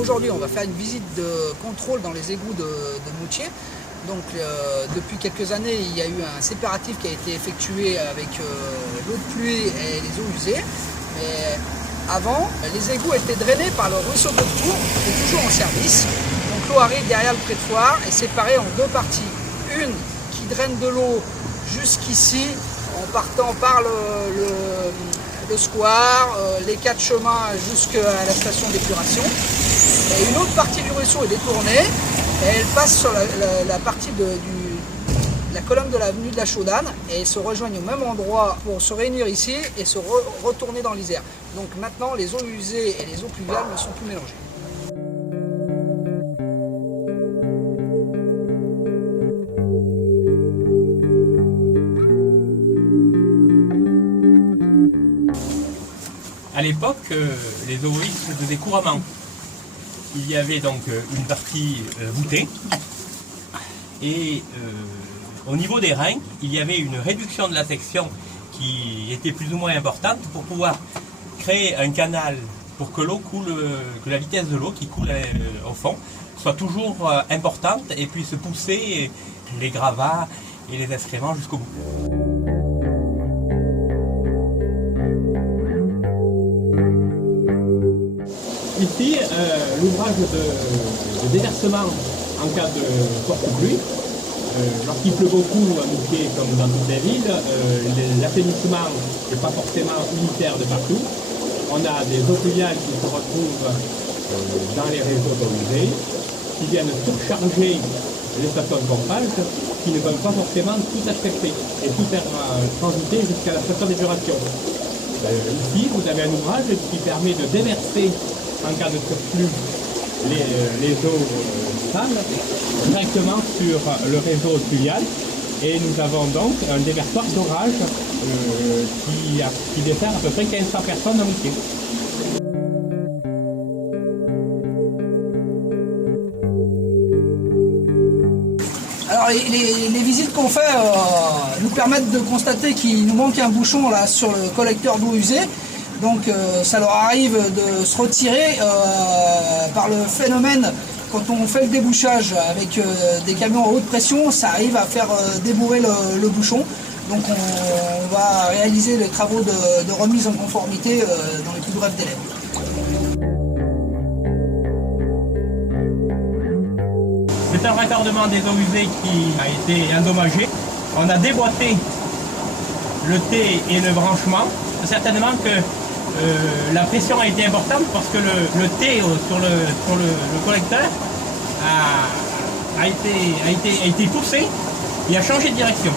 Aujourd'hui, on va faire une visite de contrôle dans les égouts de Moutier. Donc, depuis quelques années, il y a eu un séparatif qui a été effectué avec l'eau de pluie et les eaux usées. Mais avant, les égouts étaient drainés par le ruisseau de Tours, qui est toujours en service. Donc, l'eau arrive derrière le prétoire et séparée en deux parties. Une qui draine de l'eau jusqu'ici, en partant par le square, les 4 chemins jusqu'à la station d'épuration. Et une autre partie du ruisseau est détournée et elle passe sur la partie de la colonne de l'avenue de la Chaudane et se rejoignent au même endroit pour se réunir ici et se retourner dans l'Isère. Donc maintenant, les eaux usées et les eaux pluviales ne sont plus mélangées. À l'époque, les OOX se faisaient couramment. Il y avait donc une partie voûtée et au niveau des reins, il y avait une réduction de la section qui était plus ou moins importante pour pouvoir créer un canal pour que l'eau coule, que la vitesse de l'eau qui coule au fond soit toujours importante et puisse pousser les gravats et les excréments jusqu'au bout. Ici, l'ouvrage de déversement en cas de forte pluie. Lorsqu'il pleut beaucoup à Moutier comme dans toutes les villes, l'assainissement n'est pas forcément unitaire de partout. On a des eaux pluviales qui se retrouvent dans les réseaux d'eau usée, qui viennent surcharger les stations de pompage, qui ne peuvent pas forcément tout accepter et tout faire transiter jusqu'à la station d'épuration. Ici, vous avez un ouvrage qui permet de déverser en cas de surplus les eaux sales directement sur le réseau pluvial et nous avons donc un déversoir d'orage qui dessert à peu près 1500 personnes à Moutier. Alors les visites qu'on fait nous permettent de constater qu'il nous manque un bouchon là sur le collecteur d'eau usée. Donc ça leur arrive de se retirer par le phénomène, quand on fait le débouchage avec des camions à haute pression, ça arrive à faire débourrer le bouchon. Donc on va réaliser les travaux de remise en conformité dans les plus brefs délais. C'est un raccordement des eaux usées qui a été endommagé. On a déboîté le T et le branchement. Certainement que la pression a été importante parce que le T sur le collecteur a été poussé et a changé de direction.